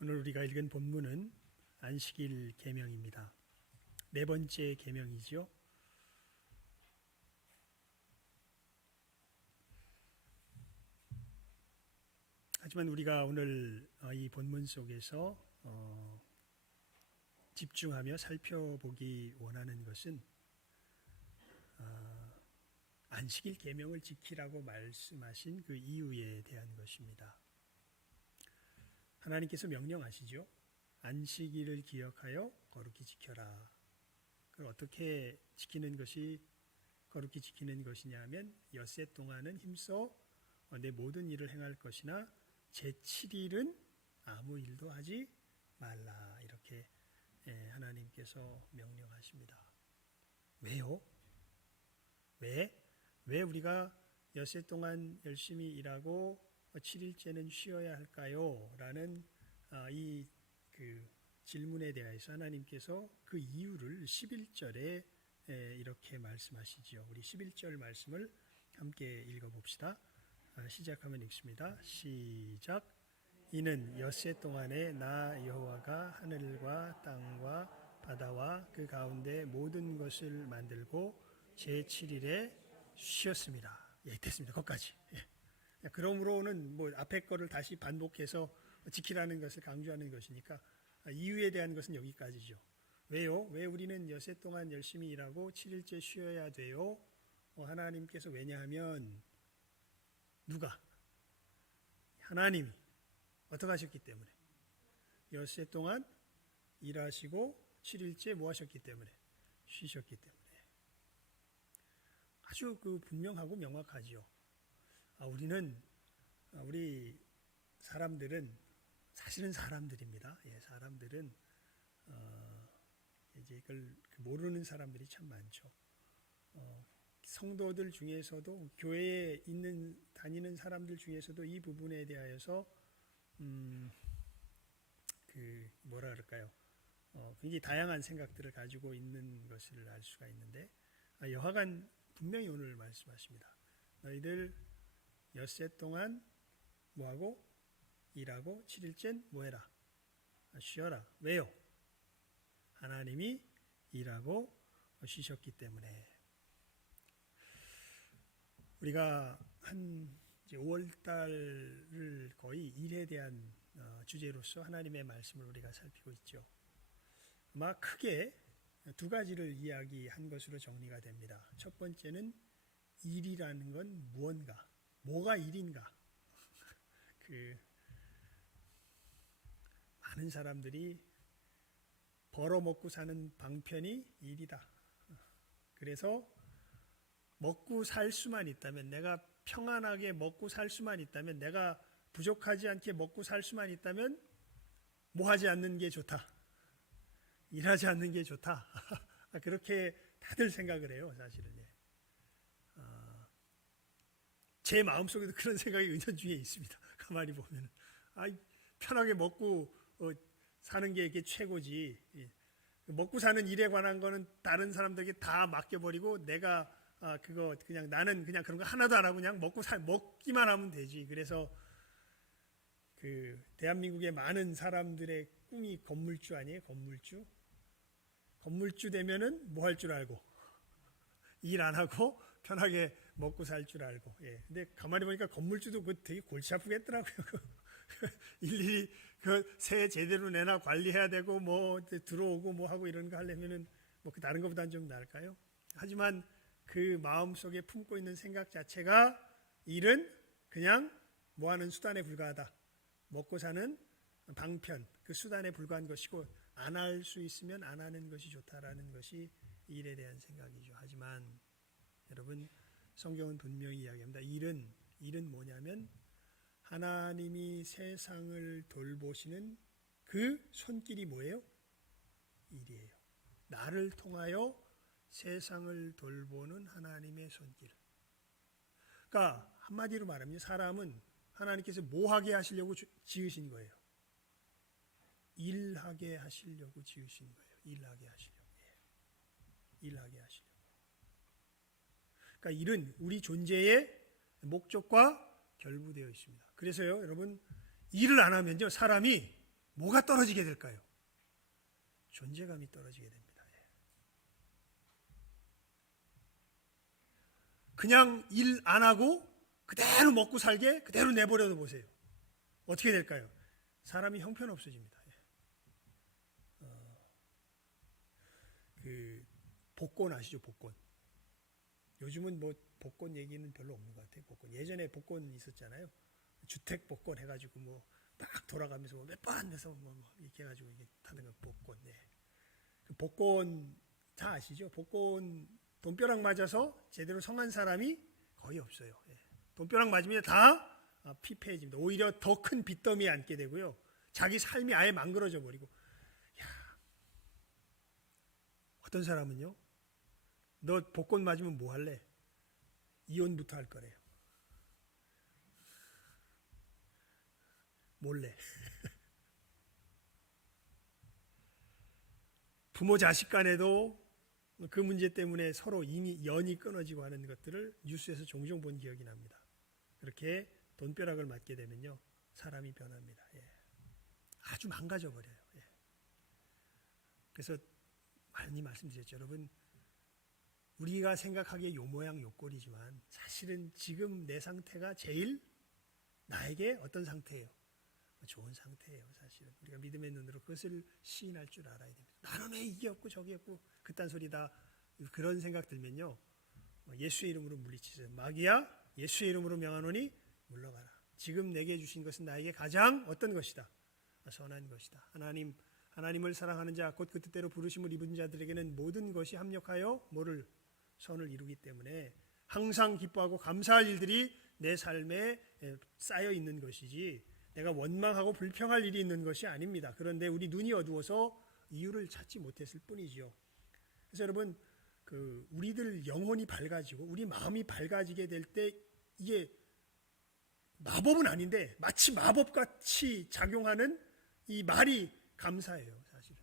오늘 우리가 읽은 본문은 안식일 계명입니다. 네 번째 계명이죠. 하지만 우리가 오늘 이 본문 속에서 집중하며 살펴보기 원하는 것은 안식일 계명을 지키라고 말씀하신 그 이유에 대한 것입니다. 하나님께서 명령하시죠. 안식일을 기억하여 거룩히 지켜라. 그걸 어떻게 지키는 것이 거룩히 지키는 것이냐 하면 엿새 동안은 힘써 내 모든 일을 행할 것이나 제7일은 아무 일도 하지 말라. 이렇게 하나님께서 명령하십니다. 왜요? 왜 우리가 엿새 동안 열심히 일하고 7일째는 쉬어야 할까요? 라는 이 질문에 대해서 하나님께서 그 이유를 11절에 이렇게 말씀하시죠. 우리 11절 말씀을 함께 읽어봅시다. 시작하면 읽습니다. 시작. 이는 엿새 동안에 나 여호와가 하늘과 땅과 바다와 그 가운데 모든 것을 만들고 제7일에 쉬었습니다. 예, 됐습니다. 거기까지. 예. 그러므로는 뭐 앞에 거를 다시 반복해서 지키라는 것을 강조하는 것이니까 이유에 대한 것은 여기까지죠. 왜요? 왜 우리는 엿새 동안 열심히 일하고 7일째 쉬어야 돼요? 하나님께서 왜냐하면 누가? 하나님이 어떻게 하셨기 때문에? 엿새 동안 일하시고 7일째 뭐 하셨기 때문에? 쉬셨기 때문에. 아주 분명하고 명확하지요. 우리 사람들은 사실은 사람들입니다. 예, 사람들은 이제 이걸 모르는 사람들이 참 많죠. 성도들 중에서도 교회에 다니는 사람들 중에서도 이 부분에 대하여서 뭐라 그럴까요? 굉장히 다양한 생각들을 가지고 있는 것을 알 수가 있는데 여하간 분명히 오늘 말씀하십니다. 너희들 엿새 동안 뭐하고? 일하고 7일째는 뭐해라? 쉬어라. 왜요? 하나님이 일하고 쉬셨기 때문에. 우리가 이제 5월달을 거의 일에 대한 주제로서 하나님의 말씀을 우리가 살피고 있죠. 아마 크게 두 가지를 이야기한 것으로 정리가 됩니다. 첫 번째는 일이라는 건 무언가, 뭐가 일인가. 많은 사람들이 벌어먹고 사는 방편이 일이다. 그래서 먹고 살 수만 있다면, 내가 평안하게 먹고 살 수만 있다면, 내가 부족하지 않게 먹고 살 수만 있다면 뭐 하지 않는 게 좋다. 일하지 않는 게 좋다. 그렇게 다들 생각을 해요, 사실은. 제 마음속에도 그런 생각이 은연중에 있습니다. 가만히 보면 편하게 먹고 사는 게 이게 최고지. 먹고 사는 일에 관한 거는 다른 사람들에게 다 맡겨버리고 내가 나는 그냥 그런 거 하나도 안 하고 그냥 먹기만 하면 되지. 그래서 대한민국의 많은 사람들의 꿈이 건물주 아니에요? 건물주 되면은 뭐 할 줄 알고 일 안 하고 편하게 먹고 살 줄 알고. 예. 근데 가만히 보니까 건물주도 되게 골치 아프겠더라고요. 일일이 세 제대로 내나 관리해야 되고 뭐 들어오고 뭐 하고 이런 거 하려면은 뭐 다른 것보다는 좀 나을까요? 하지만 그 마음속에 품고 있는 생각 자체가 일은 그냥 뭐 하는 수단에 불과하다. 먹고 사는 방편, 그 수단에 불과한 것이고 안 할 수 있으면 안 하는 것이 좋다라는 것이 일에 대한 생각이죠. 하지만 여러분, 성경은 분명히 이야기합니다. 일은 뭐냐면 하나님이 세상을 돌보시는 그 손길이 뭐예요? 일이에요. 나를 통하여 세상을 돌보는 하나님의 손길. 그러니까 한마디로 말하면 사람은 하나님께서 뭐 하게 하시려고 지으신 거예요? 일하게 하시려고 지으신 거예요. 일하게 하시려고. 그러니까 일은 우리 존재의 목적과 결부되어 있습니다. 그래서요, 여러분, 일을 안 하면요, 사람이 뭐가 떨어지게 될까요? 존재감이 떨어지게 됩니다. 그냥 일 안 하고 그대로 먹고 살게 그대로 내버려둬 보세요. 어떻게 될까요? 사람이 형편없어집니다. 그 복권 아시죠? 복권. 요즘은 뭐 복권 얘기는 별로 없는 것 같아요. 복권. 예전에 복권 있었잖아요. 주택 복권 해가지고 뭐 막 돌아가면서 뭐 몇 번 해서 뭐 이렇게 해가지고 이게 타는 거 복권. 예. 그 복권 다 아시죠? 복권 돈벼락 맞아서 제대로 성한 사람이 거의 없어요. 예. 돈벼락 맞으면 다 피폐해집니다. 오히려 더 큰 빚더미에 앉게 되고요. 자기 삶이 아예 망그러져 버리고. 어떤 사람은요, 너 복권 맞으면 뭐 할래? 이혼부터 할 거래요. 몰래. 부모 자식 간에도 그 문제 때문에 서로 연이 끊어지고 하는 것들을 뉴스에서 종종 본 기억이 납니다. 그렇게 돈벼락을 맞게 되면요, 사람이 변합니다. 예. 아주 망가져 버려요. 예. 그래서 많이 말씀드렸죠. 여러분, 우리가 생각하기에 요 모양 요 꼴이지만 사실은 지금 내 상태가 제일 나에게 어떤 상태예요? 좋은 상태예요. 사실은 우리가 믿음의 눈으로 그것을 시인할 줄 알아야 됩니다. 나는 왜 이게 없고 저게 없고 그딴 소리다, 그런 생각 들면요, 예수의 이름으로 물리치세요. 마귀야, 예수의 이름으로 명하노니 물러가라. 지금 내게 주신 것은 나에게 가장 어떤 것이다? 선한 것이다. 하나님을 사랑하는 자, 곧 그 뜻대로 부르심을 입은 자들에게는 모든 것이 합력하여 뭐를? 선을 이루기 때문에 항상 기뻐하고 감사할 일들이 내 삶에 쌓여 있는 것이지 내가 원망하고 불평할 일이 있는 것이 아닙니다. 그런데 우리 눈이 어두워서 이유를 찾지 못했을 뿐이지요. 그래서 여러분, 우리들 영혼이 밝아지고 우리 마음이 밝아지게 될 때 이게 마법은 아닌데 마치 마법같이 작용하는 이 말이 감사해요. 사실은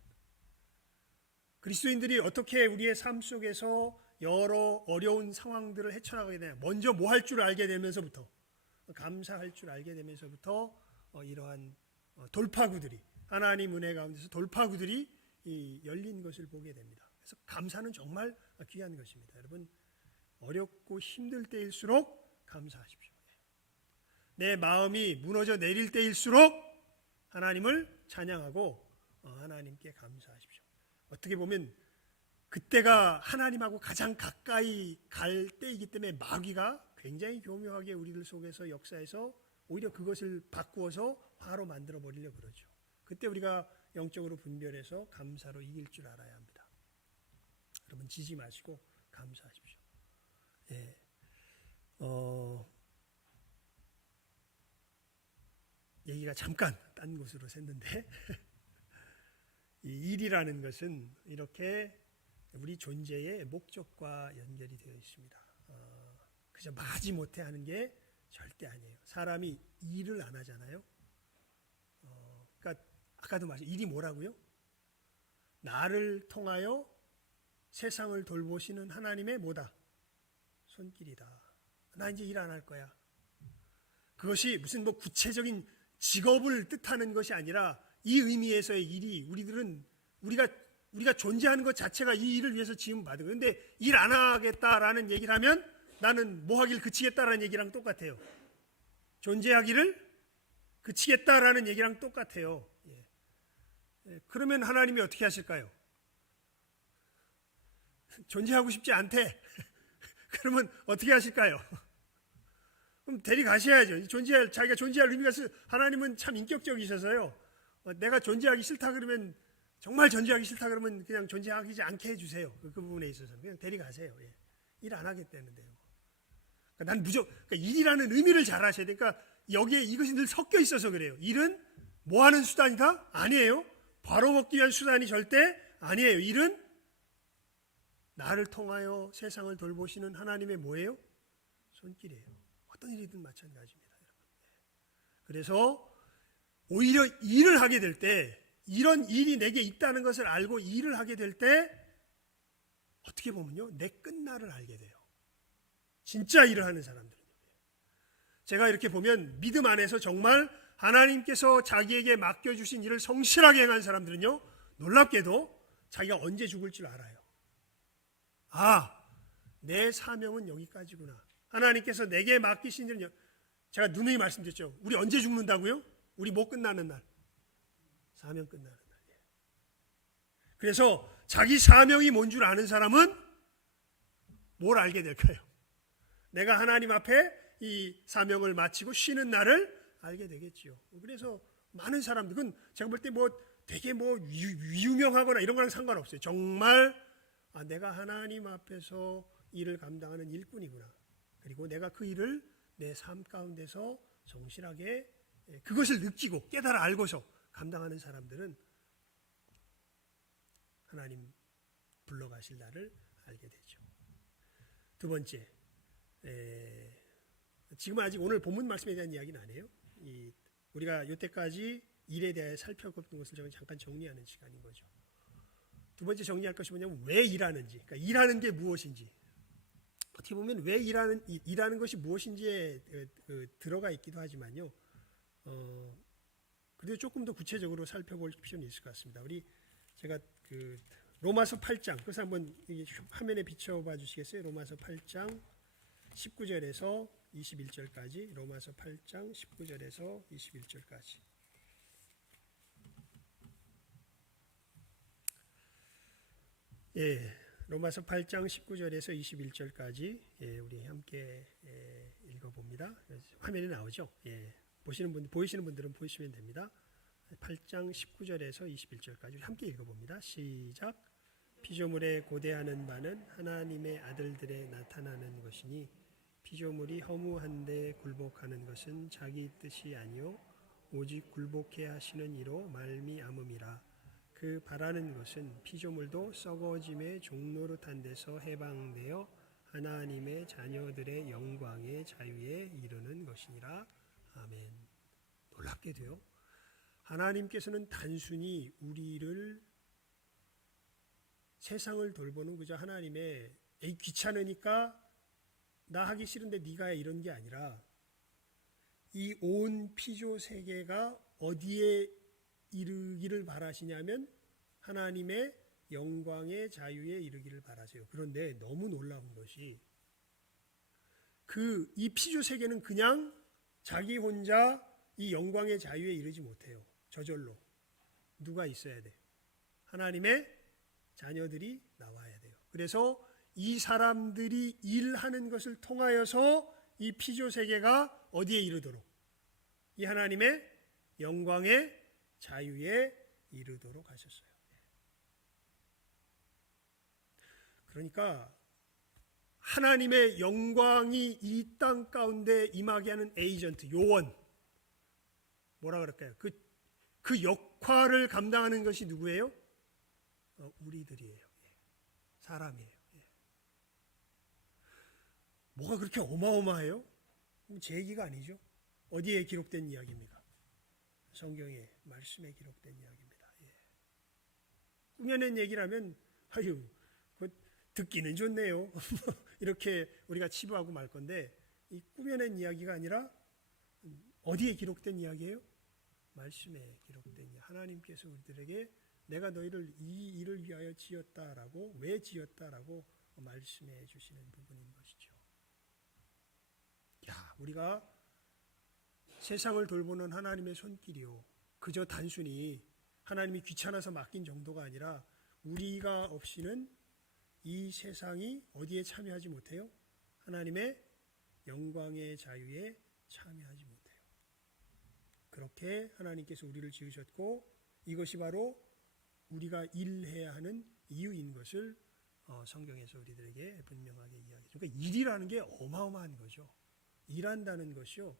그리스도인들이 어떻게 우리의 삶 속에서 여러 어려운 상황들을 헤쳐나가게 되냐, 먼저 뭐 할 줄 알게 되면서부터, 감사할 줄 알게 되면서부터 이러한 돌파구들이, 하나님 은혜 가운데서 돌파구들이 열린 것을 보게 됩니다. 그래서 감사는 정말 귀한 것입니다. 여러분, 어렵고 힘들 때일수록 감사하십시오. 내 마음이 무너져 내릴 때일수록 하나님을 찬양하고 하나님께 감사하십시오. 어떻게 보면 그때가 하나님하고 가장 가까이 갈 때이기 때문에 마귀가 굉장히 교묘하게 우리들 속에서 역사해서 오히려 그것을 바꾸어서 화로 만들어 버리려고 그러죠. 그때 우리가 영적으로 분별해서 감사로 이길 줄 알아야 합니다. 여러분, 지지 마시고 감사하십시오. 예. 얘기가 잠깐 딴 곳으로 샜는데 이 일이라는 것은 이렇게 우리 존재의 목적과 연결이 되어 있습니다. 그저 마지 못해 하는 게 절대 아니에요. 사람이 일을 안 하잖아요. 그러니까 아까도 말씀, 일이 뭐라고요? 나를 통하여 세상을 돌보시는 하나님의 뭐다? 손길이다. 나 이제 일 안 할 거야. 그것이 무슨 뭐 구체적인 직업을 뜻하는 것이 아니라 이 의미에서의 일이 우리가 존재하는 것 자체가 이 일을 위해서 지음받은 거예요. 그런데 일 안 하겠다라는 얘기를 하면 나는 뭐 하길 그치겠다라는 얘기랑 똑같아요. 존재하기를 그치겠다라는 얘기랑 똑같아요. 그러면 하나님이 어떻게 하실까요? 존재하고 싶지 않대. 그러면 어떻게 하실까요? 그럼 데려가셔야죠. 자기가 존재할 의미가 있어요. 하나님은 참 인격적이셔서요. 내가 존재하기 싫다 그러면, 정말 존재하기 싫다 그러면 그냥 존재하지 않게 해주세요. 그 부분에 있어서는 그냥 데려가세요. 일 안 하겠다는데요. 난 그러니까 일이라는 의미를 잘 아셔야 돼요. 그러니까 여기에 이것이 늘 섞여 있어서 그래요. 일은 뭐 하는 수단이다? 아니에요. 벌어먹기 위한 수단이 절대 아니에요. 일은 나를 통하여 세상을 돌보시는 하나님의 뭐예요? 손길이에요. 어떤 일이든 마찬가지입니다. 여러분. 그래서 오히려 일을 하게 될 때, 이런 일이 내게 있다는 것을 알고 일을 하게 될 때 어떻게 보면요, 내 끝날을 알게 돼요. 진짜 일을 하는 사람들은요. 제가 이렇게 보면 믿음 안에서 정말 하나님께서 자기에게 맡겨주신 일을 성실하게 행한 사람들은요, 놀랍게도 자기가 언제 죽을 줄 알아요. 내 사명은 여기까지구나. 하나님께서 내게 맡기신 일은, 제가 누누이 말씀드렸죠. 우리 언제 죽는다고요? 우리 못 끝나는 날. 사명 끝나는 날. 그래서 자기 사명이 뭔 줄 아는 사람은 뭘 알게 될까요? 내가 하나님 앞에 이 사명을 마치고 쉬는 날을 알게 되겠지요. 그래서 많은 사람들, 그건 제가 볼 때 되게 유명하거나 이런 거랑 상관없어요. 정말 내가 하나님 앞에서 일을 감당하는 일꾼이구나. 그리고 내가 그 일을 내 삶 가운데서 정실하게 그것을 느끼고 깨달아 알고서 감당하는 사람들은 하나님 불러가실 날을 알게 되죠. 두 번째, 지금은 아직 오늘 본문 말씀에 대한 이야기는 안 해요. 우리가 이때까지 일에 대해 살펴봤던 것을 제가 잠깐 정리하는 시간인 거죠. 두 번째 정리할 것이 뭐냐면 왜 일하는지, 그러니까 일하는 게 무엇인지, 어떻게 보면 왜 일하는 것이 무엇인지에 들어가 있기도 하지만요. 그래도 조금 더 구체적으로 살펴볼 필요는 있을 것 같습니다. 제가 로마서 8장, 그래서 한번 화면에 비춰봐 주시겠어요? 로마서 8장 19절에서 21절까지, 로마서 8장 19절에서 21절까지. 로마서 8장 19절에서 21절까지 우리 함께 읽어봅니다. 화면에 나오죠? 보이시는 분들은 보시면 됩니다. 8장 19절에서 21절까지 함께 읽어봅니다. 시작. 피조물에 고대하는 바는 하나님의 아들들에 나타나는 것이니 피조물이 허무한데 굴복하는 것은 자기 뜻이 아니요 오직 굴복해 하시는 이로 말미암음이라. 그 바라는 것은 피조물도 썩어짐의 종노릇한 데서 해방되어 하나님의 자녀들의 영광의 자유에 이르는 것이니라. 아멘. 놀랍게도요, 하나님께서는 단순히 우리를 세상을 돌보는 그저 하나님의 귀찮으니까 나 하기 싫은데 네가 해 이런 게 아니라 이 온 피조 세계가 어디에 이르기를 바라시냐면 하나님의 영광의 자유에 이르기를 바라세요. 그런데 너무 놀라운 것이 이 피조 세계는 그냥 자기 혼자 이 영광의 자유에 이르지 못해요. 저절로 누가 있어야 돼? 하나님의 자녀들이 나와야 돼요. 그래서 이 사람들이 일하는 것을 통하여서 이 피조 세계가 어디에 이르도록, 이 하나님의 영광의 자유에 이르도록 하셨어요. 그러니까 하나님의 영광이 이 땅 가운데 임하게 하는 에이전트, 요원, 뭐라 그럴까요? 그 역할을 감당하는 것이 누구예요? 우리들이에요. 사람이에요. 뭐가 그렇게 어마어마해요? 제 얘기가 아니죠. 어디에 기록된 이야기입니까? 성경의 말씀에 기록된 이야기입니다. 꾸며낸 얘기라면 듣기는 좋네요. 이렇게 우리가 치부하고 말 건데, 이 꾸며낸 이야기가 아니라 어디에 기록된 이야기예요? 말씀에 기록된 이야기. 하나님께서 우리들에게 내가 너희를 이 일을 위하여 지었다라고, 왜 지었다라고 말씀해 주시는 부분인 것이죠. 우리가 세상을 돌보는 하나님의 손길이요, 그저 단순히 하나님이 귀찮아서 맡긴 정도가 아니라 우리가 없이는 이 세상이 어디에 참여하지 못해요? 하나님의 영광의 자유에 참여하지 못해요. 그렇게 하나님께서 우리를 지으셨고, 이것이 바로 우리가 일해야 하는 이유인 것을 성경에서 우리들에게 분명하게 이야기해요. 그러니까 일이라는 게 어마어마한 거죠. 일한다는 것이요,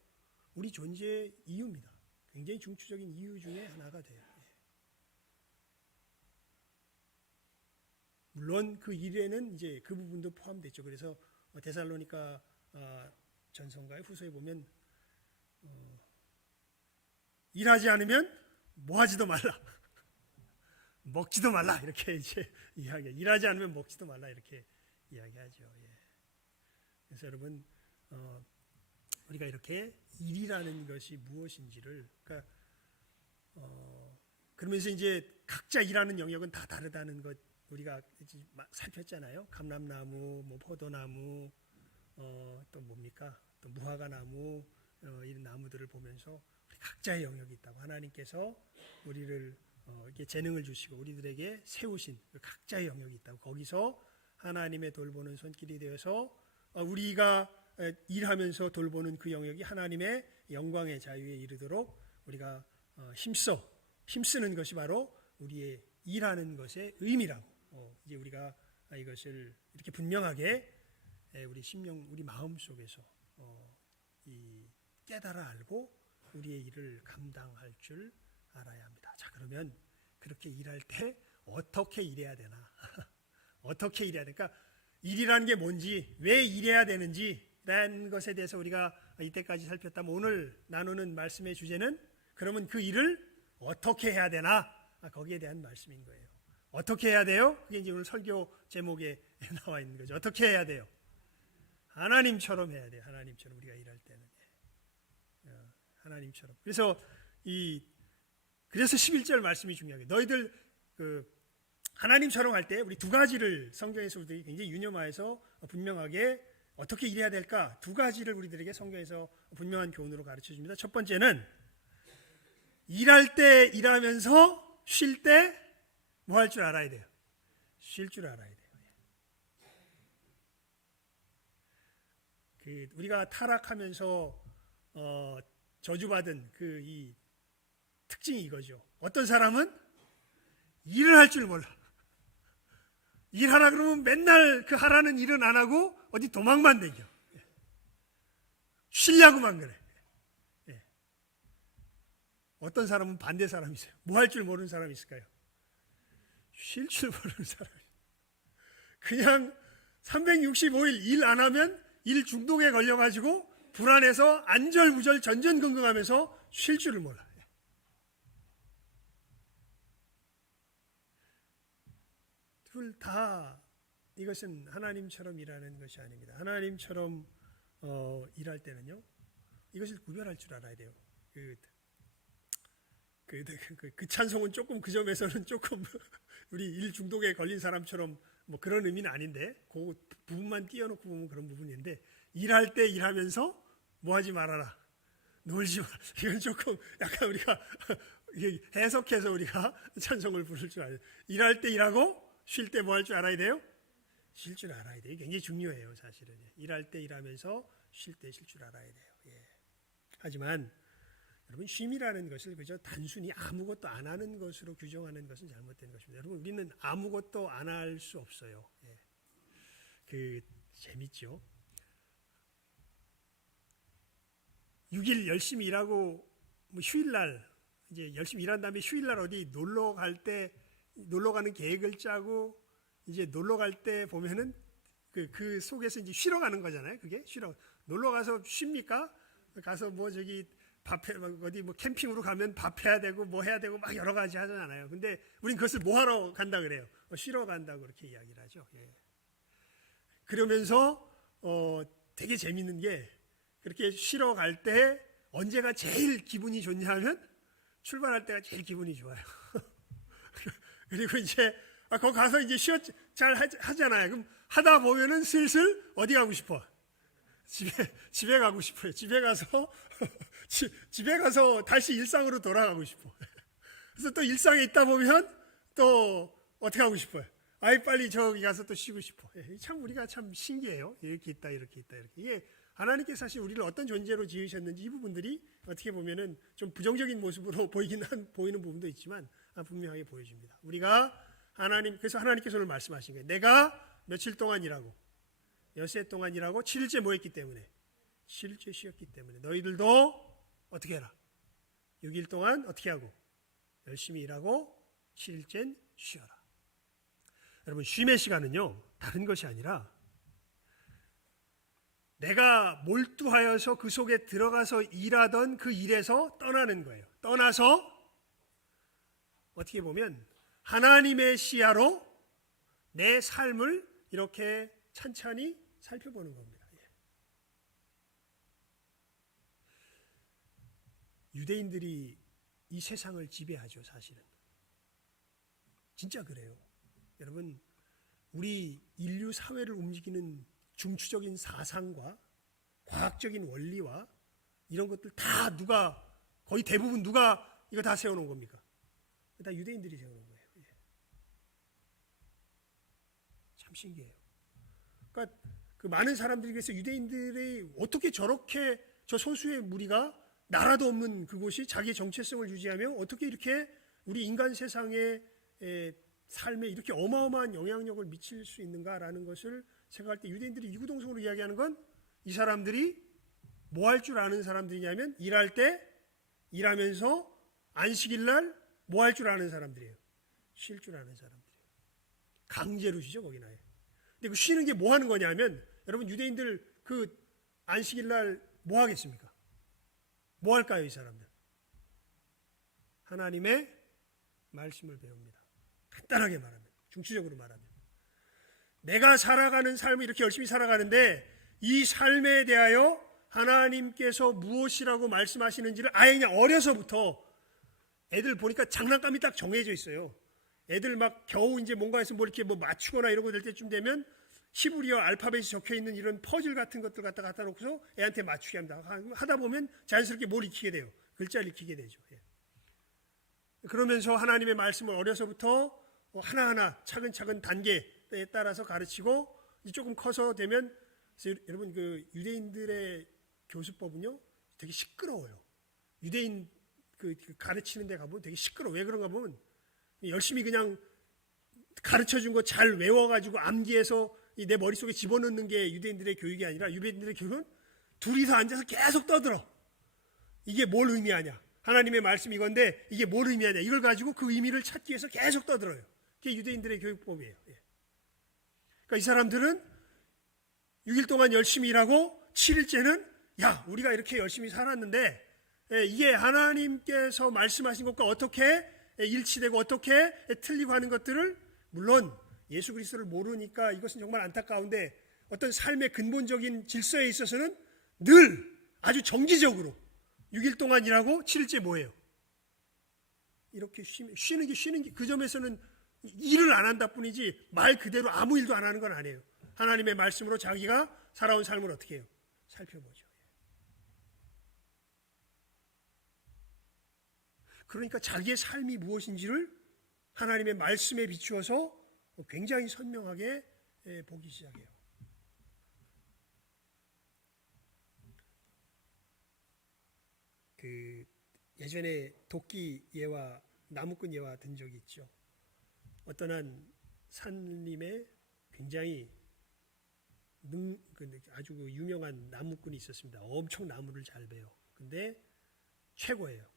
우리 존재의 이유입니다. 굉장히 중추적인 이유 중에 하나가 돼요. 물론 그 일에는 이제 그 부분도 포함됐죠. 그래서 데살로니가 전서인가요? 후서에 보면 일하지 않으면 뭐하지도 말라, 먹지도 말라, 이렇게 이제 이야기. 일하지 않으면 먹지도 말라, 이렇게 이야기하죠. 그래서 여러분, 우리가 이렇게 일이라는 것이 무엇인지를, 그러니까 그러면서 이제 각자 일하는 영역은 다 다르다는 것 우리가 살폈잖아요. 감람나무, 뭐 포도나무, 또 뭡니까? 또 무화과나무, 이런 나무들을 보면서 우리 각자의 영역이 있다고, 하나님께서 우리를 이렇게 재능을 주시고 우리들에게 세우신 그 각자의 영역이 있다고, 거기서 하나님의 돌보는 손길이 되어서 우리가 일하면서 돌보는 그 영역이 하나님의 영광의 자유에 이르도록 우리가 힘쓰는 것이 바로 우리의 일하는 것의 의미라고, 이제 우리가 이것을 이렇게 분명하게 우리 심령, 우리 마음 속에서 깨달아 알고 우리의 일을 감당할 줄 알아야 합니다. 자, 그러면 그렇게 일할 때 어떻게 일해야 되나? 어떻게 일해야 될까? 일이라는 게 뭔지, 왜 일해야 되는지라는 것에 대해서 우리가 이때까지 살폈다면, 오늘 나누는 말씀의 주제는 그러면 그 일을 어떻게 해야 되나? 거기에 대한 말씀인 거예요. 어떻게 해야 돼요? 그게 이제 오늘 설교 제목에 나와 있는 거죠. 어떻게 해야 돼요? 하나님처럼 해야 돼요. 하나님처럼 우리가 일할 때는 하나님처럼. 그래서 11절 말씀이 중요하게, 너희들 하나님처럼 할 때 우리 두 가지를 성경에서 우리들이 굉장히 유념하여서 분명하게 어떻게 일해야 될까, 두 가지를 우리들에게 성경에서 분명한 교훈으로 가르쳐 줍니다. 첫 번째는 일할 때 일하면서 쉴 때 뭐 할 줄 알아야 돼요? 쉴 줄 알아야 돼요. 우리가 타락하면서 저주받은 이 특징이 이거죠. 어떤 사람은 일을 할 줄 몰라. 일하라 그러면 맨날 그 하라는 일은 안 하고 어디 도망만 다녀. 쉬려고만 그래. 어떤 사람은 반대 사람이세요. 뭐 할 줄 모르는 사람이 있을까요? 쉴 줄 모르는 사람이. 그냥 365일 일 안 하면 일 중독에 걸려가지고 불안해서 안절부절 전전긍긍하면서 쉴 줄을 몰라. 둘 다 이것은 하나님처럼 일하는 것이 아닙니다. 하나님처럼 일할 때는요, 이것을 구별할 줄 알아야 돼요. 그 찬송은 조금, 그 점에서는 조금 우리 일 중독에 걸린 사람처럼 뭐 그런 의미는 아닌데, 그 부분만 띄워놓고 보면 그런 부분인데, 일할 때 일하면서 뭐 하지 말아라, 놀지 마라, 이건 조금 약간 우리가 해석해서 우리가 찬송을 부를 줄 알아요. 일할 때 일하고 쉴 때 뭐 할 줄 알아야 돼요? 쉴 줄 알아야 돼요. 굉장히 중요해요, 사실은. 일할 때 일하면서 쉴 때 쉴 줄 알아야 돼요. 하지만 여러분, 쉼이라는 것을 그저 단순히 아무것도 안 하는 것으로 규정하는 것은 잘못된 것입니다. 여러분, 우리는 아무것도 안 할 수 없어요. 재밌죠? 6일 열심히 일하고 뭐 휴일날 이제 열심히 일한 다음에 휴일날 어디 놀러 가는 계획을 짜고, 이제 놀러 갈 때 보면은 그 속에서 이제 쉬러 가는 거잖아요. 그게 놀러 가서 쉽니까? 가서 뭐 어디 뭐 캠핑으로 가면 밥 해야 되고 뭐 해야 되고 막 여러 가지 하잖아요. 근데 우린 그것을 뭐 하러 간다 그래요? 쉬러 간다고 그렇게 이야기를 하죠. 그러면서 되게 재밌는 게, 그렇게 쉬러 갈 때 언제가 제일 기분이 좋냐면 출발할 때가 제일 기분이 좋아요. 그리고 이제 거기 가서 이제 잘 하잖아요. 그럼 하다 보면은 슬슬 어디 가고 싶어? 집에 가고 싶어요. 집에 가서 다시 일상으로 돌아가고 싶어. 그래서 또 일상에 있다 보면 또 어떻게 하고 싶어요? 빨리 저기 가서 또 쉬고 싶어. 참 우리가 참 신기해요. 이렇게 있다. 이게 하나님께서 사실 우리를 어떤 존재로 지으셨는지, 이 부분들이 어떻게 보면은 좀 부정적인 모습으로 보이는 부분도 있지만 분명하게 보여줍니다. 그래서 하나님께서 오늘 말씀하신 거예요. 내가 며칠 동안 일하고 엿새 동안 일하고 7일째 뭐 했기 때문에? 7일째 쉬었기 때문에 너희들도 어떻게 해라? 6일 동안 어떻게 하고? 열심히 일하고 7일째는 쉬어라. 여러분, 쉼의 시간은요, 다른 것이 아니라 내가 몰두하여서 그 속에 들어가서 일하던 그 일에서 떠나는 거예요. 떠나서 어떻게 보면 하나님의 시야로 내 삶을 이렇게 찬찬히 살펴보는 겁니다. 유대인들이 이 세상을 지배하죠. 사실은 진짜 그래요. 여러분, 우리 인류 사회를 움직이는 중추적인 사상과 과학적인 원리와 이런 것들 다 누가, 거의 대부분 누가 이거 다 세워놓은 겁니까? 다 유대인들이 세워놓은 거예요. 참 신기해요. 그러니까 그 많은 사람들이 그래서 유대인들이 어떻게 저렇게 저 소수의 무리가 나라도 없는 그곳이 자기의 정체성을 유지하며 어떻게 이렇게 우리 인간 세상의 삶에 이렇게 어마어마한 영향력을 미칠 수 있는가라는 것을 생각할 때 유대인들이 이구동성으로 이야기하는 건 이 사람들이 뭐 할 줄 아는 사람들이냐면 일할 때 일하면서 안식일 날 뭐 할 줄 아는 사람들이에요. 쉴 줄 아는 사람들이에요. 강제로 쉬죠, 거기는. 근데 그 쉬는 게 뭐 하는 거냐면 여러분, 유대인들 그 안식일 날 뭐 하겠습니까? 뭐 할까요, 이 사람들? 하나님의 말씀을 배웁니다. 간단하게 말하면, 중추적으로 말하면, 내가 살아가는 삶을 이렇게 열심히 살아가는데 이 삶에 대하여 하나님께서 무엇이라고 말씀하시는지를 아예 그냥 어려서부터, 애들 보니까 장난감이 딱 정해져 있어요. 애들 막 겨우 이제 뭔가 해서 뭐 이렇게 뭐 맞추거나 이런 거 될 때쯤 되면 히브리어 알파벳이 적혀 있는 이런 퍼즐 같은 것들 갖다 놓고서 애한테 맞추게 합니다. 하다 보면 자연스럽게 뭘 익히게 돼요. 글자를 익히게 되죠. 그러면서 하나님의 말씀을 어려서부터 하나하나 차근차근 단계에 따라서 가르치고 조금 커서 되면, 여러분 그 유대인들의 교수법은요 되게 시끄러워요. 유대인 그 가르치는 데 가보면 되게 시끄러워. 왜 그런가 보면 열심히 그냥 가르쳐 준 거 잘 외워가지고 암기해서 내 머릿속에 집어넣는 게 유대인들의 교육이 아니라, 유대인들의 교육은 둘이서 앉아서 계속 떠들어. 이게 뭘 의미하냐, 하나님의 말씀 이건데 이게 뭘 의미하냐, 이걸 가지고 그 의미를 찾기 위해서 계속 떠들어요. 그게 유대인들의 교육법이에요. 그러니까 이 사람들은 6일 동안 열심히 일하고 7일째는 야, 우리가 이렇게 열심히 살았는데 이게 하나님께서 말씀하신 것과 어떻게 일치되고 어떻게 틀리고 하는 것들을, 물론 예수 그리스도를 모르니까 이것은 정말 안타까운데, 어떤 삶의 근본적인 질서에 있어서는 늘 아주 정기적으로 6일 동안 일하고 7일째 뭐예요? 이렇게 쉬는 게 그 점에서는 일을 안 한다 뿐이지 말 그대로 아무 일도 안 하는 건 아니에요. 하나님의 말씀으로 자기가 살아온 삶을 어떻게 해요? 살펴보죠. 그러니까 자기의 삶이 무엇인지를 하나님의 말씀에 비추어서 굉장히 선명하게 보기 시작해요. 그 예전에 도끼 예화, 나무꾼 예화 든 적이 있죠. 어떤 한 산림에 굉장히 아주 유명한 나무꾼이 있었습니다. 엄청 나무를 잘 베요. 근데 최고예요.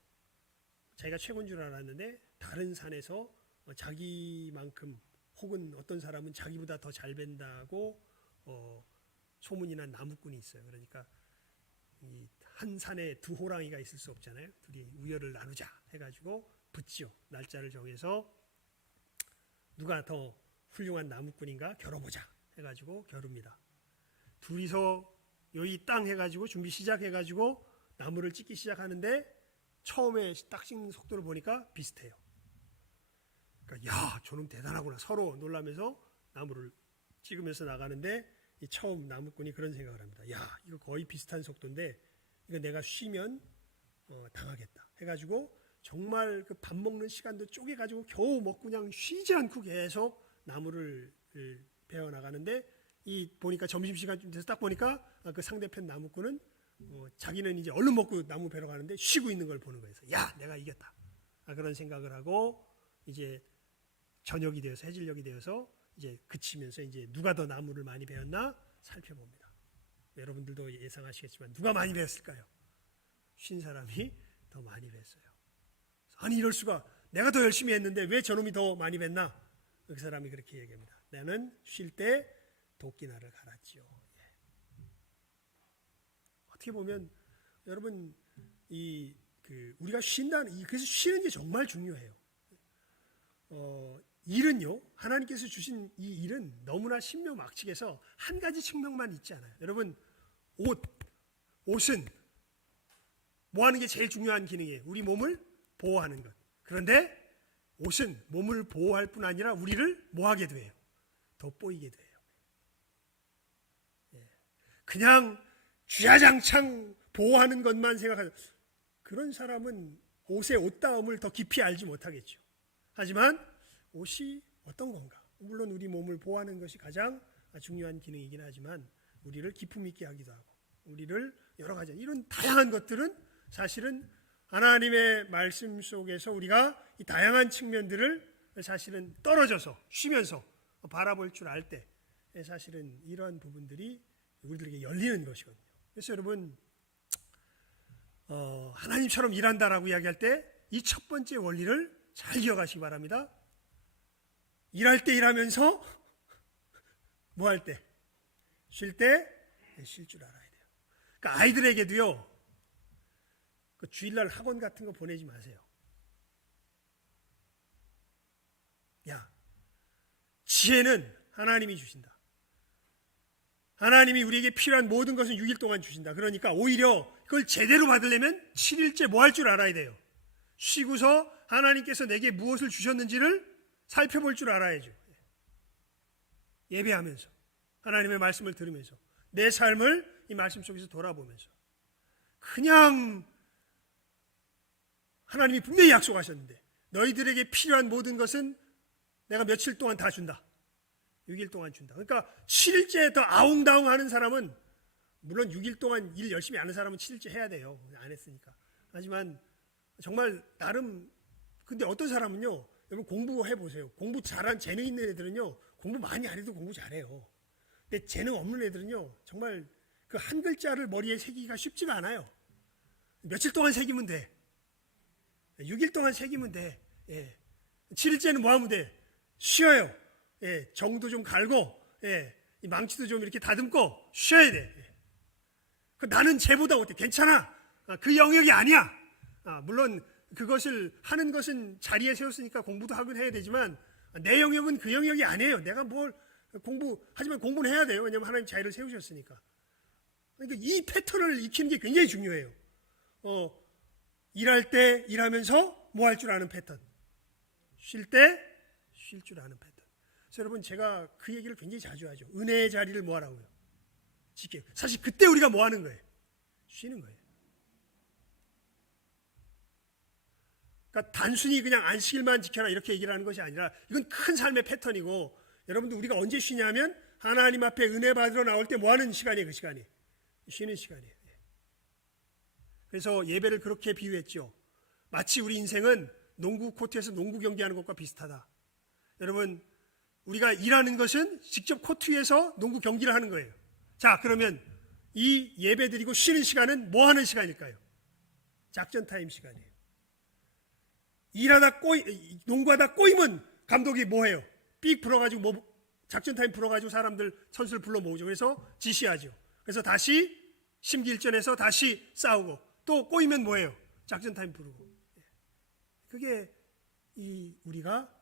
자기가 최고인 줄 알았는데 다른 산에서 자기만큼, 혹은 어떤 사람은 자기보다 더 잘 벤다고 소문이 난 나무꾼이 있어요. 그러니까 이 한 산에 두 호랑이가 있을 수 없잖아요. 둘이 우열을 나누자 해가지고 붙죠. 날짜를 정해서 누가 더 훌륭한 나무꾼인가 겨뤄보자 해가지고 겨룹니다. 둘이서 여기 땅 해가지고 준비 시작해가지고 나무를 찍기 시작하는데 처음에 딱 찍는 속도를 보니까 비슷해요. 그러니까 야, 저놈 대단하구나 서로 놀라면서 나무를 찍으면서 나가는데, 이 처음 나무꾼이 그런 생각을 합니다. 야, 이거 거의 비슷한 속도인데 이거 내가 쉬면 당하겠다 해가지고 정말 그 밥 먹는 시간도 쪼개가지고 겨우 먹고 그냥 쉬지 않고 계속 나무를 베어 나가는데, 이 보니까 점심시간쯤 돼서 딱 보니까 그 상대편 나무꾼은 자기는 이제 얼른 먹고 나무 베러 가는데 쉬고 있는 걸 보는 거예요. 야, 내가 이겼다. 그런 생각을 하고 이제 저녁이 되어서, 해질녘이 되어서 이제 그치면서 이제 누가 더 나무를 많이 베었나 살펴봅니다. 여러분들도 예상하시겠지만 누가 많이 베었을까요? 쉰 사람이 더 많이 뱄어요. 아니, 이럴 수가, 내가 더 열심히 했는데 왜 저놈이 더 많이 뱄나? 그 사람이 그렇게 얘기합니다. 나는 쉴 때 도끼날을 갈았지요. 어떻게 보면 여러분, 우리가 쉰다는, 그래서 쉬는 게 정말 중요해요. 일은요, 하나님께서 주신 이 일은 너무나 신묘막측해서 한 가지 측면만 있지 않아요. 여러분, 옷은 뭐 하는 게 제일 중요한 기능이에요? 우리 몸을 보호하는 것. 그런데 옷은 몸을 보호할 뿐 아니라 우리를 뭐 하게 돼요? 돋보이게 돼요. 그냥 쥐야장창 보호하는 것만 생각하는 그런 사람은 옷의 옷다움을 더 깊이 알지 못하겠죠. 하지만 옷이 어떤 건가? 물론 우리 몸을 보호하는 것이 가장 중요한 기능이긴 하지만 우리를 기품 있게 하기도 하고 우리를 여러 가지 이런 다양한 것들은 사실은 하나님의 말씀 속에서 우리가 이 다양한 측면들을 사실은 떨어져서 쉬면서 바라볼 줄 알 때 사실은 이러한 부분들이 우리들에게 열리는 것이거든요. 그래서 여러분 하나님처럼 일한다라고 이야기할 때 이 첫 번째 원리를 잘 기억하시기 바랍니다. 일할 때 일하면서 뭐 할 때? 쉴 때 쉴 줄 알아야 돼요. 그러니까 아이들에게도요. 그 주일날 학원 같은 거 보내지 마세요. 야, 지혜는 하나님이 주신다. 하나님이 우리에게 필요한 모든 것은 6일 동안 주신다. 그러니까 오히려 그걸 제대로 받으려면 7일째 뭐 할 줄 알아야 돼요. 쉬고서 하나님께서 내게 무엇을 주셨는지를 살펴볼 줄 알아야죠. 예배하면서 하나님의 말씀을 들으면서 내 삶을 이 말씀 속에서 돌아보면서 그냥 하나님이 분명히 약속하셨는데 너희들에게 필요한 모든 것은 내가 며칠 동안 다 준다. 6일 동안 준다. 그러니까 7일째 더 아웅다웅 하는 사람은 물론 6일 동안 일 열심히 하는 사람은 7일째 해야 돼요. 안 했으니까. 하지만 정말 나름 근데 어떤 사람은요. 여러분 공부해 보세요. 공부 잘한 재능 있는 애들은요. 공부 많이 안 해도 공부 잘해요. 근데 재능 없는 애들은요. 정말 그 한 글자를 머리에 새기기가 쉽지가 않아요. 며칠 동안 새기면 돼. 6일 동안 새기면 돼. 7일째는 뭐 하면 돼? 쉬어요. 정도 좀 갈고, 이 망치도 좀 이렇게 다듬고 쉬어야 돼. 나는 쟤보다 어때? 괜찮아. 그 영역이 아니야. 물론 그것을 하는 것은 자리에 세웠으니까 공부도 하긴 해야 되지만 내 영역은 그 영역이 아니에요. 내가 뭘 하지만 공부는 해야 돼요. 왜냐하면 하나님 자리를 세우셨으니까. 그러니까 이 패턴을 익히는 게 굉장히 중요해요. 일할 때 일하면서 뭐 할 줄 아는 패턴. 쉴 때 쉴 줄 아는 패턴. 그래서 여러분 제가 그 얘기를 굉장히 자주 하죠. 은혜의 자리를 뭐 하라고요? 지켜요. 사실 그때 우리가 뭐 하는 거예요? 쉬는 거예요. 그러니까 단순히 그냥 안식일만 지켜라 이렇게 얘기를 하는 것이 아니라 이건 큰 삶의 패턴이고 여러분들 우리가 언제 쉬냐면 하나님 앞에 은혜 받으러 나올 때 뭐 하는 시간이에요? 그 시간이. 쉬는 시간이에요. 그래서 예배를 그렇게 비유했죠. 마치 우리 인생은 농구 코트에서 농구 경기하는 것과 비슷하다. 여러분 우리가 일하는 것은 직접 코트 위에서 농구 경기를 하는 거예요. 자 그러면 이 예배 드리고 쉬는 시간은 뭐 하는 시간일까요? 작전 타임 시간이에요. 일하다 농구하다 꼬이면 감독이 뭐 해요? 삑 불어가지고 작전 타임 불어가지고 사람들 선수를 불러 모으죠. 그래서 지시하죠. 그래서 다시 심기일전에서 다시 싸우고 또 꼬이면 뭐예요? 작전 타임 부르고. 그게 우리가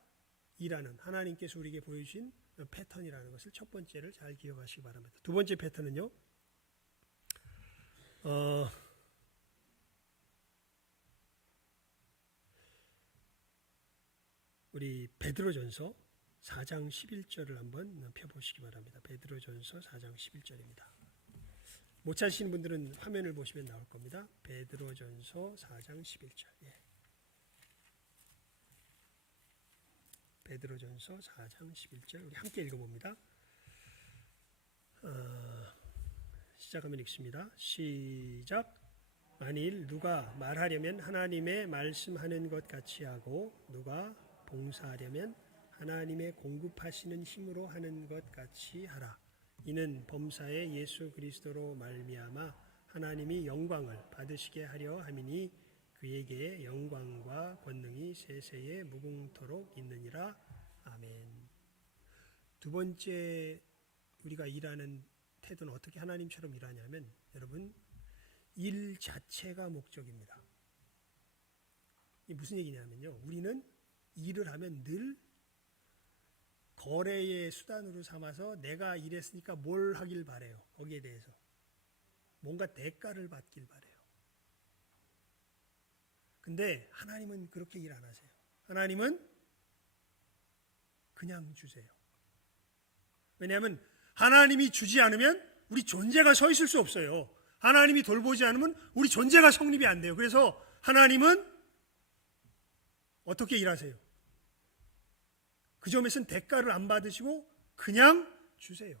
일하는 하나님께서 우리에게 보여주신 패턴이라는 것을 첫 번째를 잘 기억하시기 바랍니다. 두 번째 패턴은요. 우리 베드로전서 4장 11절을 한번 펴보시기 바랍니다. 베드로전서 4장 11절입니다. 못 찾으시는 분들은 화면을 보시면 나올 겁니다. 베드로전서 4장 11절. 베드로전서 4장 11절 우리 함께 읽어봅니다. 시작하면 읽습니다. 시작. 만일 누가 말하려면 하나님의 말씀하는 것 같이 하고 누가 봉사하려면 하나님의 공급하시는 힘으로 하는 것 같이 하라. 이는 범사의 예수 그리스도로 말미암아 하나님이 영광을 받으시게 하려 함이니 그에게 영광과 권능이 세세에 무궁토록 있느니라. 아멘. 두 번째 우리가 일하는 태도는 어떻게 하나님처럼 일하냐면 여러분 일 자체가 목적입니다. 이게 무슨 얘기냐면요. 우리는 일을 하면 늘 거래의 수단으로 삼아서 내가 일했으니까 뭘 하길 바래요. 거기에 대해서 뭔가 대가를 받길 바래요. 근데 하나님은 그렇게 일 안 하세요. 하나님은 그냥 주세요. 왜냐하면 하나님이 주지 않으면 우리 존재가 서 있을 수 없어요. 하나님이 돌보지 않으면 우리 존재가 성립이 안 돼요. 그래서 하나님은 어떻게 일하세요? 그 점에서는 대가를 안 받으시고 그냥 주세요.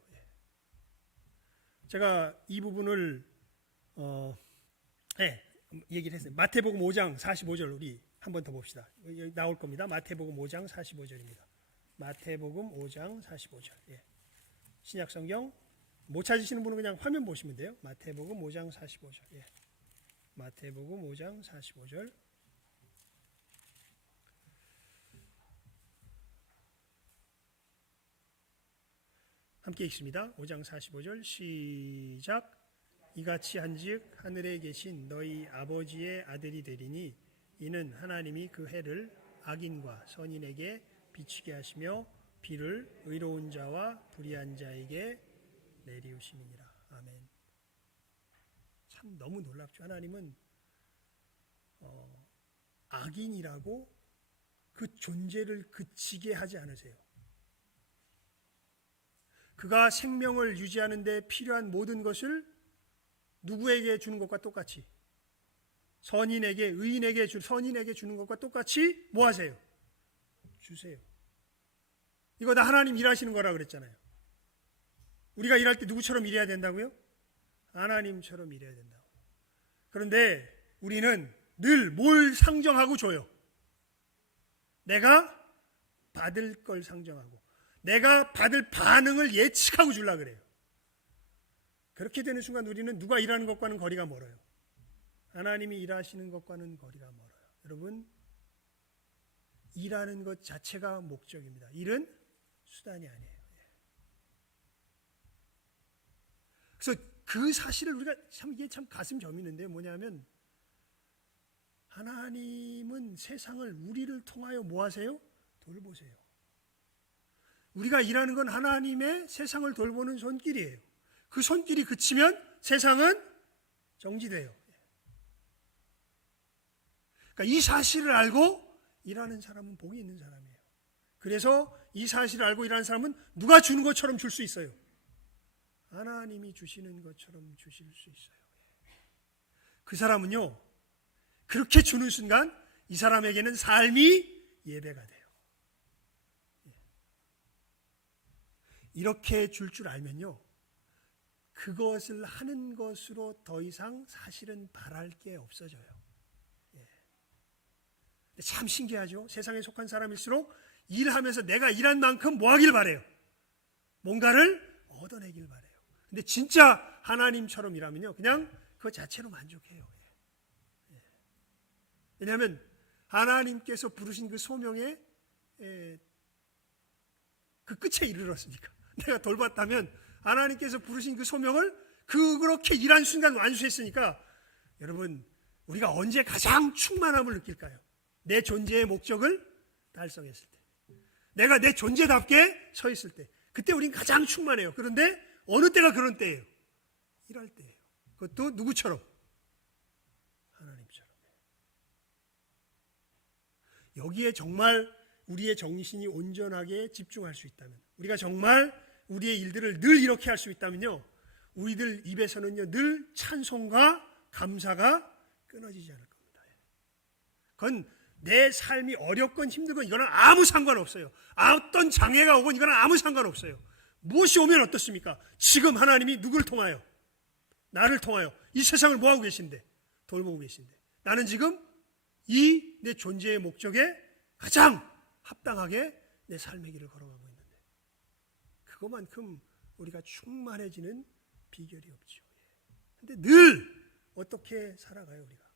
제가 이 부분을 얘기를 했어요. 마태복음 5장 45절 우리 한 번 더 봅시다. 여기 나올 겁니다. 마태복음 5장 45절입니다. 마태복음 5장 45절. 신약 성경 못 찾으시는 분은 그냥 화면 보시면 돼요. 마태복음 5장 45절. 마태복음 5장 45절. 함께 읽습니다. 5장 45절 시작. 이같이 한즉 하늘에 계신 너희 아버지의 아들이 되리니 이는 하나님이 그 해를 악인과 선인에게 비추게 하시며 비를 의로운 자와 불의한 자에게 내리우심이니라. 아멘. 참 너무 놀랍죠. 하나님은 악인이라고 그 존재를 그치게 하지 않으세요. 그가 생명을 유지하는 데 필요한 모든 것을 누구에게 주는 것과 똑같이 선인에게 의인에게 선인에게 주는 것과 똑같이 뭐 하세요? 주세요. 이거 다 하나님 일하시는 거라 그랬잖아요. 우리가 일할 때 누구처럼 일해야 된다고요? 하나님처럼 일해야 된다고. 그런데 우리는 늘 뭘 상정하고 줘요? 내가 받을 걸 상정하고 내가 받을 반응을 예측하고 주려고 그래요. 그렇게 되는 순간 우리는 누가 일하는 것과는 거리가 멀어요. 하나님이 일하시는 것과는 거리가 멀어요. 여러분, 일하는 것 자체가 목적입니다. 일은 수단이 아니에요. 그래서 그 사실을 우리가 이게 참 가슴 저미는데 뭐냐면 하나님은 세상을 우리를 통하여 뭐 하세요? 돌보세요. 우리가 일하는 건 하나님의 세상을 돌보는 손길이에요. 그 손길이 그치면 세상은 정지돼요. 그러니까 이 사실을 알고 일하는 사람은 복이 있는 사람이에요. 그래서 이 사실을 알고 일하는 사람은 누가 주는 것처럼 줄 수 있어요. 하나님이 주시는 것처럼 주실 수 있어요. 그 사람은요, 그렇게 주는 순간 이 사람에게는 삶이 예배가 돼요. 이렇게 줄 줄 알면요, 그것을 하는 것으로 더 이상 사실은 바랄 게 없어져요. 참 신기하죠. 세상에 속한 사람일수록 일하면서 내가 일한 만큼 뭐 하길 바래요? 뭔가를 얻어내길 바래요. 근데 진짜 하나님처럼 일하면요, 그냥 그것 자체로 만족해요. 왜냐하면 하나님께서 부르신 그 소명에 그 끝에 이르렀으니까. 내가 돌봤다면 하나님께서 부르신 그 소명을 그렇게 일한 순간 완수했으니까 여러분, 우리가 언제 가장 충만함을 느낄까요? 내 존재의 목적을 달성했을 때, 내가 내 존재답게 서 있을 때, 그때 우린 가장 충만해요. 그런데 어느 때가 그런 때예요? 일할 때예요. 그것도 누구처럼? 하나님처럼. 여기에 정말 우리의 정신이 온전하게 집중할 수 있다면, 우리가 정말 우리의 일들을 늘 이렇게 할 수 있다면요, 우리들 입에서는요 늘 찬송과 감사가 끊어지지 않을 겁니다. 그건 내 삶이 어렵건 힘들건 이거는 아무 상관없어요. 어떤 장애가 오건 이거는 아무 상관없어요. 무엇이 오면 어떻습니까? 지금 하나님이 누구를 통하여? 나를 통하여 이 세상을 뭐하고 계신데? 돌보고 계신데, 나는 지금 이 내 존재의 목적에 가장 합당하게 내 삶의 길을 걸어가고 있는데, 그것만큼 우리가 충만해지는 비결이 없죠. 근데 늘 어떻게 살아가요? 우리가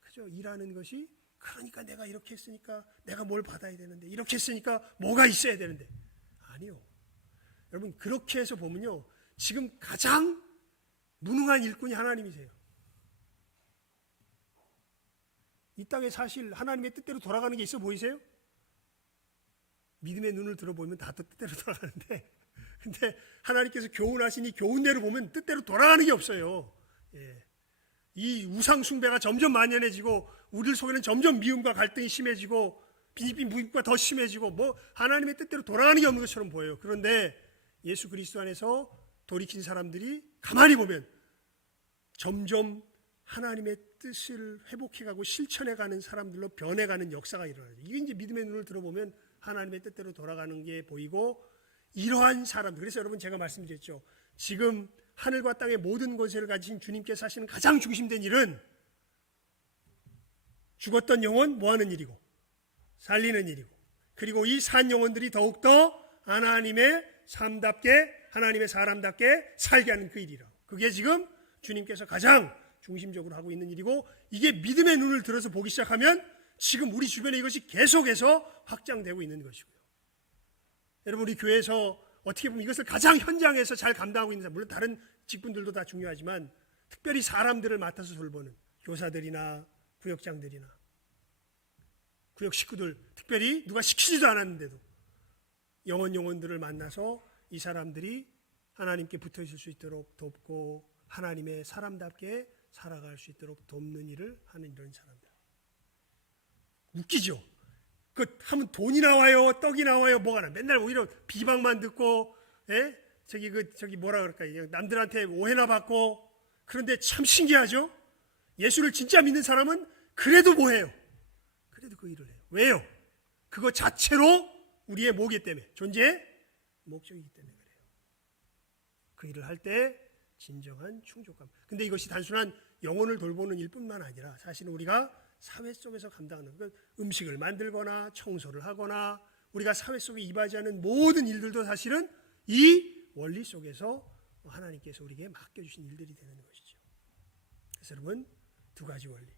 그저 일하는 것이, 그러니까 내가 이렇게 했으니까 내가 뭘 받아야 되는데, 이렇게 했으니까 뭐가 있어야 되는데. 아니요. 여러분, 그렇게 해서 보면요, 지금 가장 무능한 일꾼이 하나님이세요. 이 땅에 사실 하나님의 뜻대로 돌아가는 게 있어 보이세요? 믿음의 눈을 들어보면 다 뜻대로 돌아가는데, 근데 하나님께서 교훈하시니 교훈대로 보면 뜻대로 돌아가는 게 없어요. 이 우상 숭배가 점점 만연해지고 우리들 속에는 점점 미움과 갈등이 심해지고 비입 무익과 더 심해지고 뭐 하나님의 뜻대로 돌아가는 게 없는 것처럼 보여요. 그런데 예수 그리스도 안에서 돌이킨 사람들이 가만히 보면 점점 하나님의 뜻을 회복해가고 실천해가는 사람들로 변해가는 역사가 일어나죠. 이게 이제 믿음의 눈을 들어보면 하나님의 뜻대로 돌아가는 게 보이고, 이러한 사람들, 그래서 여러분 제가 말씀드렸죠. 지금 하늘과 땅의 모든 권세를 가지신 주님께서 하시는 가장 중심된 일은 죽었던 영혼 뭐하는 일이고 살리는 일이고, 그리고 이 산 영혼들이 더욱더 하나님의 삶답게, 하나님의 사람답게 살게 하는 그 일이라. 그게 지금 주님께서 가장 중심적으로 하고 있는 일이고, 이게 믿음의 눈을 들어서 보기 시작하면 지금 우리 주변에 이것이 계속해서 확장되고 있는 것이고요. 여러분, 우리 교회에서 어떻게 보면 이것을 가장 현장에서 잘 감당하고 있는 사람, 물론 다른 직분들도 다 중요하지만 특별히 사람들을 맡아서 돌보는 교사들이나 구역장들이나 구역 식구들, 특별히 누가 시키지도 않았는데도 영혼들을 만나서 이 사람들이 하나님께 붙어 있을 수 있도록 돕고 하나님의 사람답게 살아갈 수 있도록 돕는 일을 하는 이런 사람들. 웃기죠? 그 하면 돈이 나와요, 떡이 나와요, 뭐가 나? 맨날 오히려 비방만 듣고, 저기 뭐라 그럴까? 남들한테 오해나 받고. 그런데 참 신기하죠? 예수를 진짜 믿는 사람은 그래도 뭐해요? 그래도 그 일을 해요. 왜요? 그거 자체로 우리의 뭐기 때문에, 존재의 목적이기 때문에 그래요. 그 일을 할 때 진정한 충족감. 근데 이것이 단순한 영혼을 돌보는 일뿐만 아니라 사실은 우리가 사회 속에서 감당하는, 그러니까 음식을 만들거나 청소를 하거나 우리가 사회 속에 이바지하는 모든 일들도 사실은 이 원리 속에서 하나님께서 우리에게 맡겨주신 일들이 되는 것이죠. 그래서 여러분, 두 가지 원리.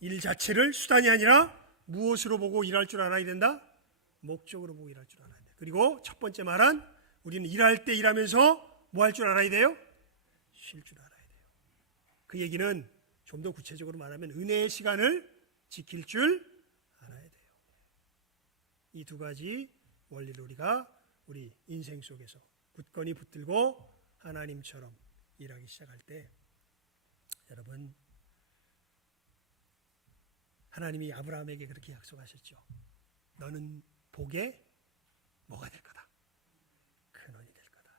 일 자체를 수단이 아니라 무엇으로 보고 일할 줄 알아야 된다? 목적으로 보고 일할 줄 알아야 된다. 그리고 첫 번째 말은 우리는 일할 때 일하면서 뭐 할 줄 알아야 돼요? 쉴 줄 알아야 돼요. 그 얘기는 좀 더 구체적으로 말하면 은혜의 시간을 지킬 줄 알아야 돼요. 이 두 가지 원리를 우리가 우리 인생 속에서 굳건히 붙들고 하나님처럼 일하기 시작할 때, 여러분, 하나님이 아브라함에게 그렇게 약속하셨죠. 너는 복의 뭐가 될 거다? 근원이 될 거다.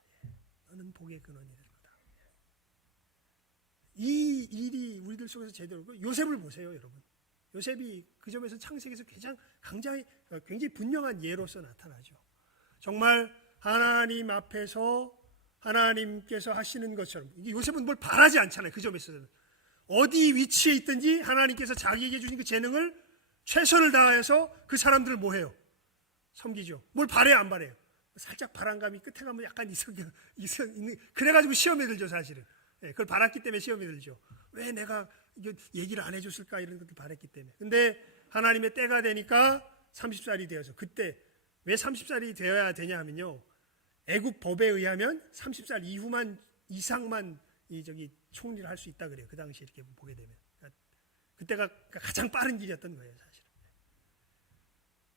너는 복의 근원이 될 거다. 이 일이 우리들 속에서 제대로, 요셉을 보세요, 여러분. 요셉이 그 점에서 창세기에서 굉장히 분명한 예로서 나타나죠. 정말 하나님 앞에서 하나님께서 하시는 것처럼, 요셉은 뭘 바라지 않잖아요. 그 점에서는 어디 위치에 있든지 하나님께서 자기에게 주신 그 재능을 최선을 다해서 그 사람들을 뭐 해요? 섬기죠. 뭘 바래요, 안 바래요? 살짝 바람감이 끝에 가면 약간 있는, 그래가지고 시험에 들죠, 사실은. 그걸 바랐기 때문에 시험에 들죠. 왜 내가 이거 얘기를 안 해줬을까, 이런 것들 바랬기 때문에. 근데 하나님의 때가 되니까 30살이 되어서, 그때 왜 30살이 되어야 되냐 하면요, 애국 법에 의하면 30살 이상만 총리를 할 수 있다 그래요. 그 당시에 이렇게 보게 되면. 그때가 가장 빠른 길이었던 거예요, 사실은.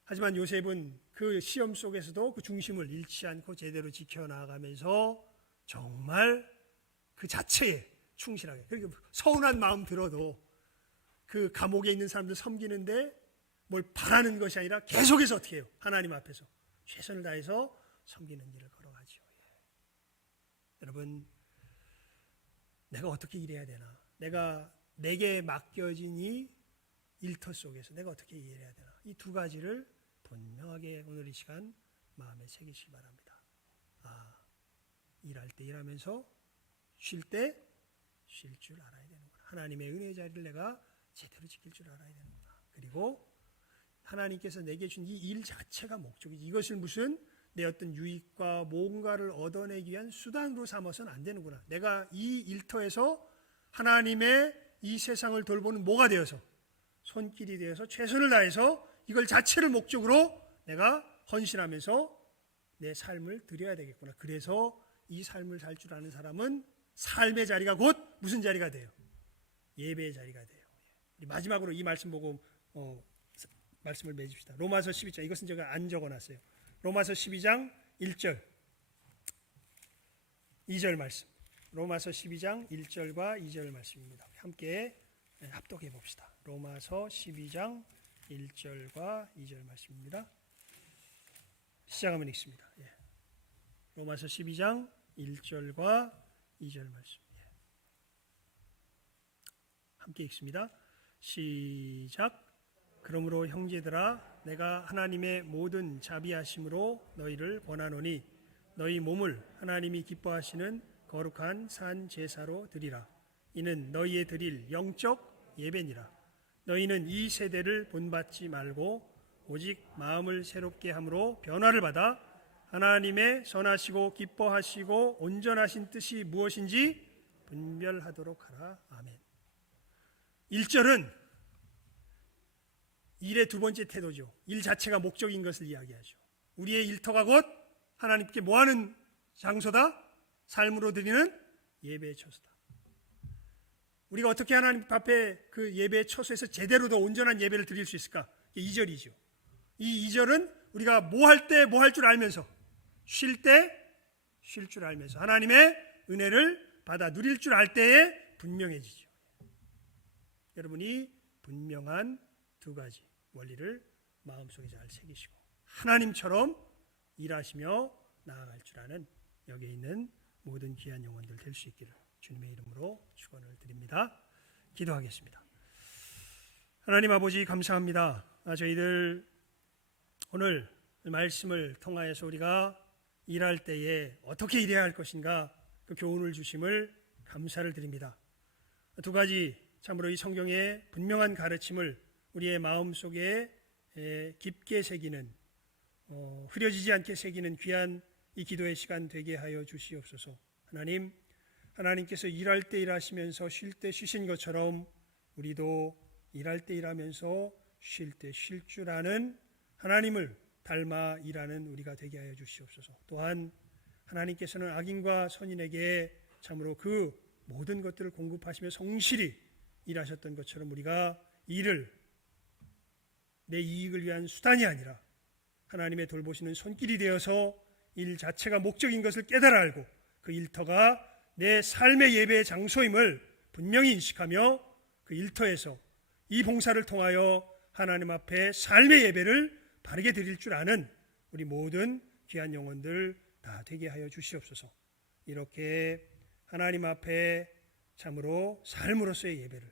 하지만 요셉은 그 시험 속에서도 그 중심을 잃지 않고 제대로 지켜나가면서 정말 그 자체에 충실하게, 그리고 서운한 마음 들어도 그 감옥에 있는 사람들 섬기는데 뭘 바라는 것이 아니라 계속해서 어떻게 해요? 하나님 앞에서 최선을 다해서 섬기는 일을 걸어가죠. 여러분, 내가 어떻게 일해야 되나? 내게 맡겨진 이 일터 속에서 내가 어떻게 일해야 되나? 이 두 가지를 분명하게 오늘 이 시간 마음에 새기시기 바랍니다. 일할 때 일하면서 쉴 때 쉴 줄 알아야 되는구나. 하나님의 은혜의 자리를 내가 제대로 지킬 줄 알아야 되는구나. 그리고 하나님께서 내게 준 이 일 자체가 목적이지, 이것을 무슨 내 어떤 유익과 뭔가를 얻어내기 위한 수단으로 삼아서는 안 되는구나. 내가 이 일터에서 하나님의 이 세상을 돌보는 뭐가 되어서, 손길이 되어서 최선을 다해서 이걸 자체를 목적으로 내가 헌신하면서 내 삶을 드려야 되겠구나. 그래서 이 삶을 살 줄 아는 사람은 삶의 자리가 곧 무슨 자리가 돼요? 예배의 자리가 돼요. 우리 마지막으로 이 말씀 보고 말씀을 맺읍시다. 로마서 12장, 이것은 제가 안 적어놨어요. 로마서 12장 1절 2절 말씀. 로마서 12장 1절과 2절 말씀입니다. 함께 합독해 봅시다. 로마서 12장 1절과 2절 말씀입니다. 시작하면 읽습니다. 로마서 12장 1절과 2절 말씀. 함께 읽습니다. 시작. 그러므로 형제들아, 내가 하나님의 모든 자비하심으로 너희를 권하노니 너희 몸을 하나님이 기뻐하시는 거룩한 산 제사로 드리라. 이는 너희의 드릴 영적 예배니라. 너희는 이 세대를 본받지 말고 오직 마음을 새롭게 함으로 변화를 받아 하나님의 선하시고 기뻐하시고 온전하신 뜻이 무엇인지 분별하도록 하라. 아멘. 1절은 일의 두 번째 태도죠. 일 자체가 목적인 것을 이야기하죠. 우리의 일터가 곧 하나님께 뭐하는 장소다? 삶으로 드리는 예배의 처소다. 우리가 어떻게 하나님 앞에 그 예배의 처소에서 제대로 더 온전한 예배를 드릴 수 있을까? 2절이죠. 이 2절은 우리가 뭐 할 때 뭐 할 줄 알면서, 쉴 때 쉴 줄 알면서 하나님의 은혜를 받아 누릴 줄 알 때에 분명해지죠. 여러분이 분명한 두 가지 원리를 마음속에 잘 새기시고 하나님처럼 일하시며 나아갈 줄 아는 여기에 있는 모든 귀한 영혼들 될 수 있기를 주님의 이름으로 축원을 드립니다. 기도하겠습니다. 하나님 아버지 감사합니다. 저희들 오늘 말씀을 통하여서 우리가 일할 때에 어떻게 일해야 할 것인가 그 교훈을 주심을 감사를 드립니다. 두 가지 참으로 이 성경의 분명한 가르침을 우리의 마음속에 깊게 새기는 흐려지지 않게 새기는 귀한 이 기도의 시간 되게 하여 주시옵소서. 하나님께서 일할 때 일하시면서 쉴 때 쉬신 것처럼 우리도 일할 때 일하면서 쉴 때 쉴 줄 아는 하나님을 닮아 일하는 우리가 되게 하여 주시옵소서. 또한 하나님께서는 악인과 선인에게 참으로 그 모든 것들을 공급하시며 성실히 일하셨던 것처럼 우리가 일을 내 이익을 위한 수단이 아니라 하나님의 돌보시는 손길이 되어서 일 자체가 목적인 것을 깨달아 알고 그 일터가 내 삶의 예배의 장소임을 분명히 인식하며 그 일터에서 이 봉사를 통하여 하나님 앞에 삶의 예배를 바르게 드릴 줄 아는 우리 모든 귀한 영혼들 다 되게 하여 주시옵소서. 이렇게 하나님 앞에 참으로 삶으로서의 예배를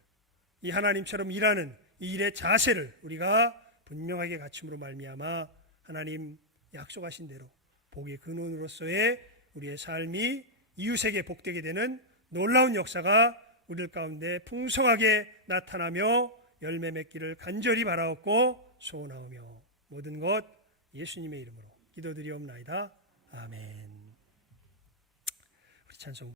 이 하나님처럼 일하는 이 일의 자세를 우리가 분명하게 갖춤으로 말미암아 하나님 약속하신 대로 복의 근원으로서의 우리의 삶이 이웃에게 복되게 되는 놀라운 역사가 우리 가운데 풍성하게 나타나며 열매 맺기를 간절히 바라옵고 소원하오며 모든 것 예수님의 이름으로 기도드리옵나이다. 아멘. 우리 찬송